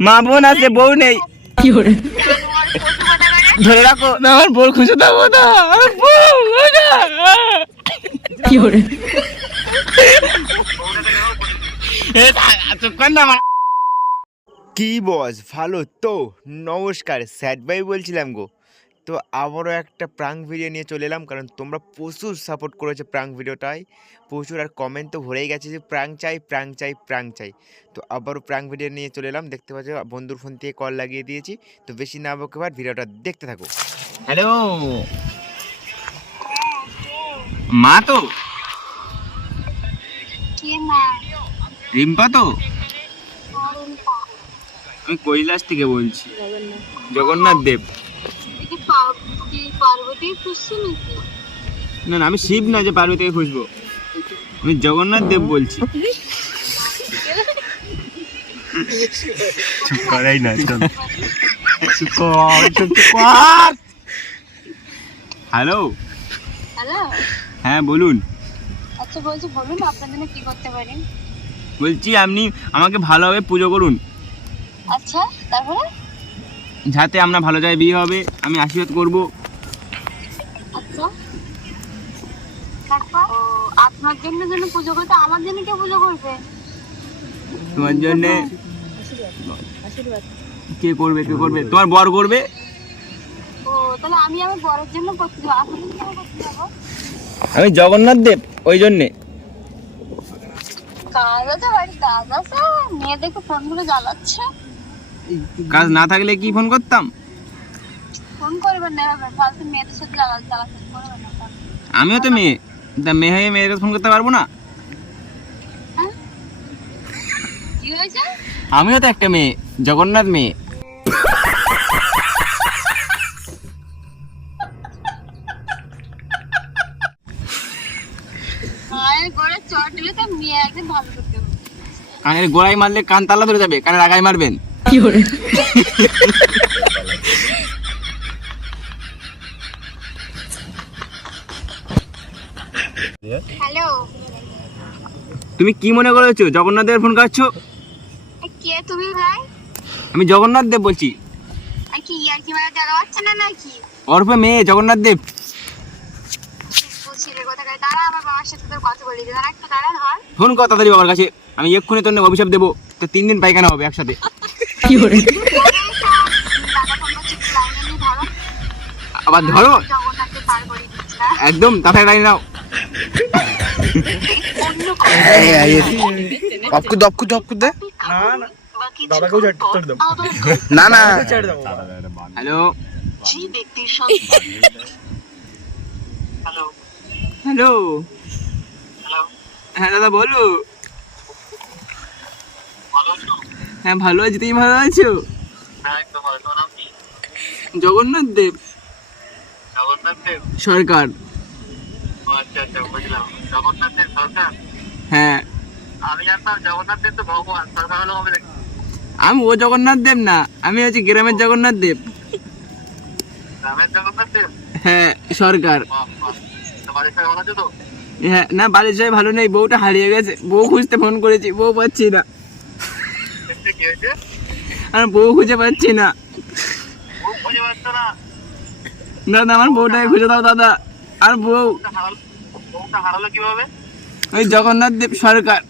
মা বোন আছে বউ নেই। ধরে রাখো। না আমার বউ খুঁজে দেবো না। আমার বউ না আমার। কি বস ভালো তো। নমস্কার স্যাড ভাই বলছিলাম গো। তো আবারও একটা প্রাঙ্ক ভিডিও নিয়ে চলে এলাম। কারণ তোমরা প্রচুর সাপোর্ট করেছ প্রাঙ্ক ভিডিওটাই প্রচুর আর কমেন্ট তো ভরেই গেছে যে প্রাঙ্ক চাই প্রাঙ্ক চাই প্রাঙ্ক চাই। তো আবারও প্রাঙ্ক ভিডিও নিয়ে চলে এলাম। দেখতে পাচ্ছ বন্ধুর ফোন থেকে কল লাগিয়ে দিয়েছি। তো বেশি না বকে এবার ভিডিওটা দেখতে থাকো। হ্যালো মা তো? কে রিম্পা তো? আমি কৈলাস থেকে বলছি। জগন্নাথ দেব। পার্বতী নাকি? না না আমি শিব না যে পার্বতীকে খুঁজবো। আমি জগন্নাথ দেব বলছি। চুপ করাই না চুপ। কর চুপ কর। হ্যালো? হ্যালো? হ্যাঁ বলুন। আচ্ছা বলছি বলুন আপনার জন্য কি করতে পারি? বলছি আপনি আমাকে ভালোভাবে পুজো করুন। আচ্ছা তারপরে? যাতে আমরা ভালো জায়গায় বিয়ে হবে আমি আশীর্বাদ করব। আচ্ছা। তারপর আপনার জন্য জন্য পুজো করতে আমার জন্য কে পুজো করবে? তোমার জন্যে কে করবে কে করবে? তোমার বর করবে? ও তাহলে আমি আমার বরের জন্য করতে যাব। আমি জগন্নাথ দেব ওই জন্যে। কাজ আছে বাড়ি কাজ আছে মেয়েদেরকে ফোনগুলো জ্বালাচ্ছে। কাজ না থাকলে কি ফোন করতাম? ফোন করবেন না ফালতু মেয়েদের সাথে জ্বালা জ্বালাচ্ছে করবেন না আমিও তো মেয়ে তা মেয়ে হয়ে মেয়েদের ফোন করতে পারব না? হ্যাঁ? আমিও তো একটা মেয়ে জগন্নাথ মেয়ে। কানের গোড়ায় মারলে কান তালা ধরে যাবে কানের আগায় মারবেন। হ্যালো তুমি কি মনে করেছ? জগন্নাথ দেবের ফোন কাটছো? কে তুমি ভাই? আমি জগন্নাথ দেব বলছি। আর কি ইয়ার কি মারা জায়গা পাচ্ছে না নাকি? অর্পে মেয়ে জগন্নাথ দেব। ফোন কর তাড়াতাড়ি বাবার কাছে। আমি এক্ষুনি তোর অভিশাপ দেবো। তো তিন দিন পায়খানা হবে একসাথে। আবার ধরো। একদম তাড়াতাড়ি লাইন নাও। অন্য দপকু দপকু দপকু দে। না না। হ্যালো। হ্যালো। হ্যাঁ দাদা বলো হ্যাঁ ভালো আছি। তুমি ভালো আছো? জগন্নাথ দেব। সরকার। হ্যাঁ। আমি ও জগন্নাথ দেব না আমি হচ্ছে গ্রামের জগন্নাথ দেব। গ্রামের জগন্নাথ দেব? হ্যাঁ সরকার। হ্যাঁ না বাড়ির সবাই ভালো নেই বউটা হারিয়ে গেছে। বউ খুঁজতে ফোন করেছি বউ পাচ্ছি না। আমি বউ খুঁজে পাচ্ছি না। দাদা আমার বউটাকে খুঁজে দাও দাদা। আর বউ। হারালো কীভাবে ওই জগন্নাথ দেব সরকার।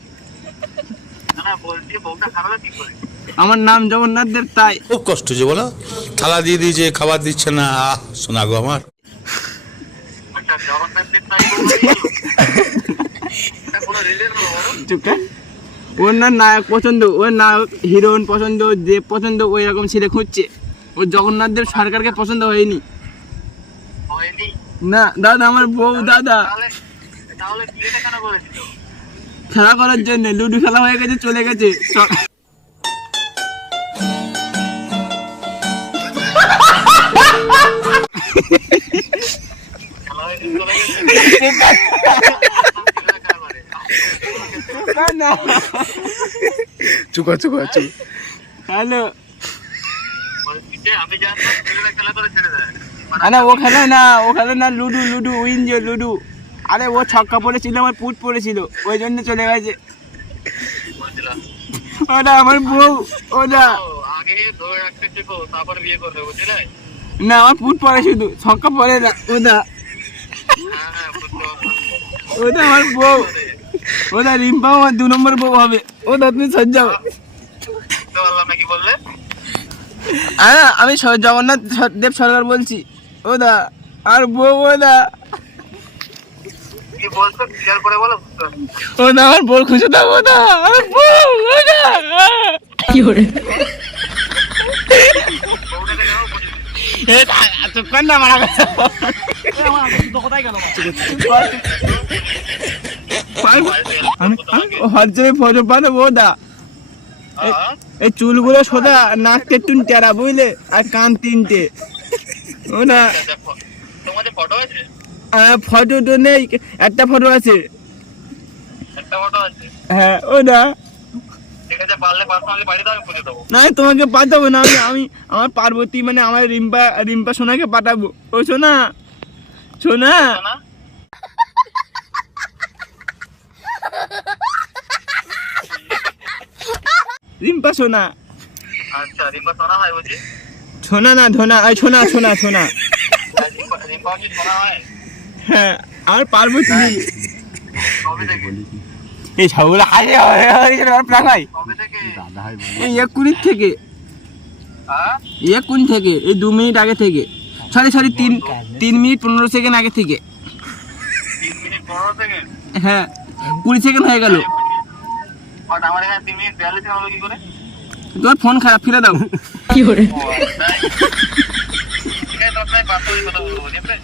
আমার নাম জগন্নাথ দেব তাই। খুব কষ্ট যে বলো। থালা দিয়ে দিয়েছে খাবার দিচ্ছে না। আহ শোনা গো আমার। জগন্নাথ দেব তাই ওর না নায়ক পছন্দ ওর নায়ক হিরোইন পছন্দ দেব পছন্দ ওই রকম ছেলে খুঁজছে। ও জগন্নাথ দেব সরকারকে পছন্দ হয়নি। না দাদা আমার বউ দাদা। খেলা করার জন্য লুডো খেলা হয়ে গেছে চলে গেছে। চ- খেলা হয়ে চলে গেছে খেলা করে। চুকা চুকা চুক হ্যালো। বলছি যে আমি জানতাম ছেলেরা খেলা করে ছেড়ে দেয় আরে ও খেলে না ও খেলে না লুডু লুডু উইনজো লুডু। আরে ও ছক্কা পড়েছিল আমার পুট পড়েছিল ওই জন্য চলে গেছে। ওটা আমার বউ ওটা। না আমার পুট পরে শুধু ছক্কা পরে না ওদা হ্যাঁ হ্যাঁ বুঝতে আমার বউ। ওদা রিম্পা আমার দু নম্বর বউ হবে। ওদা তুমি সজ্জাও। বুঝতে পারলাম না কি বললে হ্যাঁ আমি জগন্নাথ দেব সরকার বলছি। ওদা আর বউ ওদা। কি করে ওদা আমার বউ খুশি দাও ওদা। আমার বউ ওদা। বউটাকে যাও বুঝে এ এতক্ষণ না মারা গেছে। আমি হচ্ছে ফটো পাঠাবো ওদা হ্যাঁ। এই চুলগুলো সোজা নাকতে একটু টেরা বুঝলে? আর কান তিনটে। ওদা দেখো তোমাদের ফটো তো নেই। একটা ফটো আছে। হ্যাঁ খুঁজে দেবো। না তোমাকে পাঠাবো না আমি আমি আমার পার্বতী মানে আমার রিম্পা রিম্পা সোনাকে পাঠাবো। ও সোনা। সোনা না রিম্পা সোনা। আচ্ছা রিম্পা শোনা হয় বুঝি? সোনা না ধোনা এই সোনা সোনা সোনা। রিম্পা রিম্পা কি শোনা হয়? হ্যাঁ আর পার্বতী কবে থেকে? এই সবগুলো হাসে প্রাণ হয় কবে থেকে? এই একুড়ি থেকে। হ্যাঁ? একুন থেকে এই দু মিনিট আগে থেকে। সরি সরি তিন তিন মিনিট পনেরো সেকেন্ড আগে থেকে। হ্যাঁ কুড়ি সেকেন্ড হয়ে গেল। বাট আমার এখানে তিন মিনিট বিয়াল্লিশ হলো কি করে? তোমার ফোন খারাপ ফিরে দাও। তার বলব বুঝলে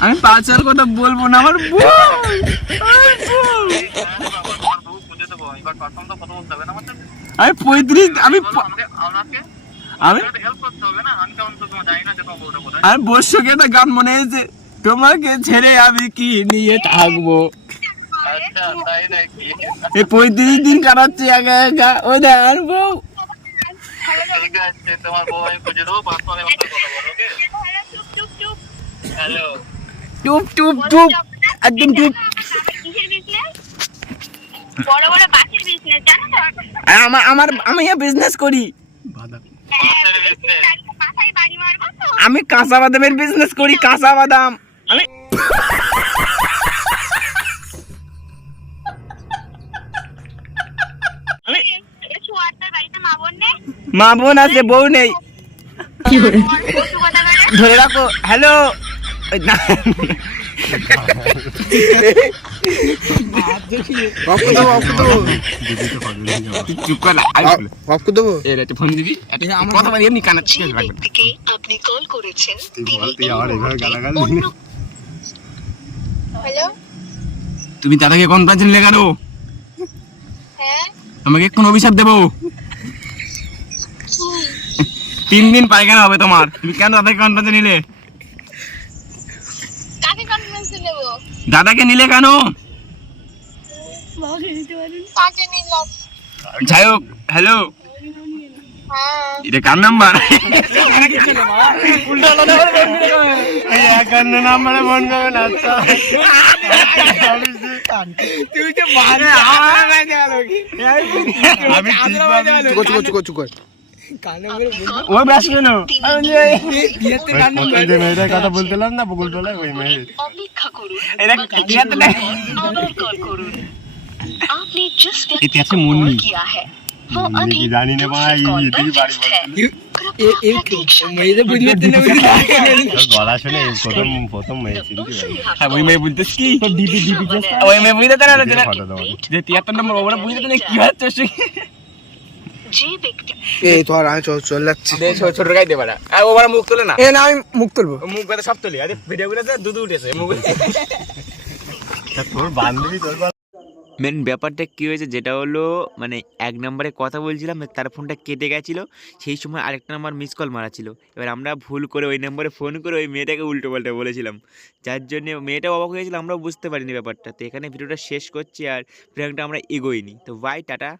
আমি পাঁচার কথা বলব না আমার হবে সাথে আমি পঁয়ত্রিশ আমি আমাকে আমাকে আমি হেল্প করতে হবে না? আমি একটা গান মনে হয়েছে তোমাকে ছেড়ে আমি কি নিয়ে থাকব? এই পঁয়ত্রিশ দিন কাটাচ্ছে একা একা ওই দেখ আর বউ। টুপ টুপ টুপ। একদম টুপ। কিসের বিজনেস বড় বড় বাসের বিজনেস জানো তো? আর আমার আমি বিজনেস করি। আমি কাঁচা বাদামের বিজনেস করি কাঁচা বাদাম আমি আমি একটু আর তার বাড়িতে মা বোন নেই মা বোন আছে বউ নেই। ধরে রাখো হ্যালো। না। চুপ কর না অফ করে দেবো? এর একটা ফোন দিবি? একটা কথা বলি এমনি কানা ঠিক আপনি কল করেছেন তিনি এই হ্যালো? তুমি দাদাকে কোন প্রাচীন লেখানো হ্যাঁ? তোমাকে কোন অভিশাপ দেবো? তিন দিন পায়খানা হবে তোমার। তুমি কেন দাদাকে কনফারেন্সে নিলে? দাদাকে নিলে কেন? কাকে নিলাম? যাই হোক হ্যালো হ্যাঁ। এটা কার নাম্বার নাম্বারে ফোন করবে না তুই তো বাজে আমার কাছে গেল কি আমি চুকো চুকো চুকো চুকো ও ব্যাস কেন কথা বলতেলাম না বকুল তোলায় ওই মেয়ে অপেক্ষা করুন এটা বিয়াতে দেখ আবার কল করুন आपने जिस व्यक्ति इतिहास को में मूल कॉल नहीं। किया है वो अभी जानी ने दूसरे भाई, कॉल ये पर तेरी बारी व्यस्त है कृपया प्रतीक्षा গলা শুনে প্রথম প্রথম মেয়ে The person you have হ্যাঁ ওই মেয়ে বলতেস কি ডিপি ডিপি ওই মেয়ে বুঝতে না না ফটো দাও যে তিয়াত্তর নম্বর ওরা বুঝতে না কি হচ্ছে যে ব্যক্তি এই তো আর আমি চল- যাচ্ছি। ছোট ছোট গাই দে বাড়া আর ওরা মুখ তোলে না? এ না আমি মুখ তুলবো। মুখ কথা সব তোলে। আরে ভিডিও গুলোতে দুধ উঠেছে মুখ তোর বান্ধবী তোর মেন ব্যাপারটা কী হয়েছে যেটা হলো মানে এক নম্বরে কথা বলছিলাম তার ফোনটা কেটে গেছিল সেই সময় আরেকটা নাম্বার মিস কল মারা ছিল এবার আমরা ভুল করে ওই নম্বরে ফোন করে ওই মেয়েটাকে উল্টো পাল্টা বলেছিলাম। যার জন্য মেয়েটা অবাক হয়েছিল আমরাও বুঝতে পারিনি ব্যাপারটা। তো এখানে ভিডিওটা শেষ করছি আর প্র্যাঙ্কটা আমরা এগোইনি। তো বাই টাটা।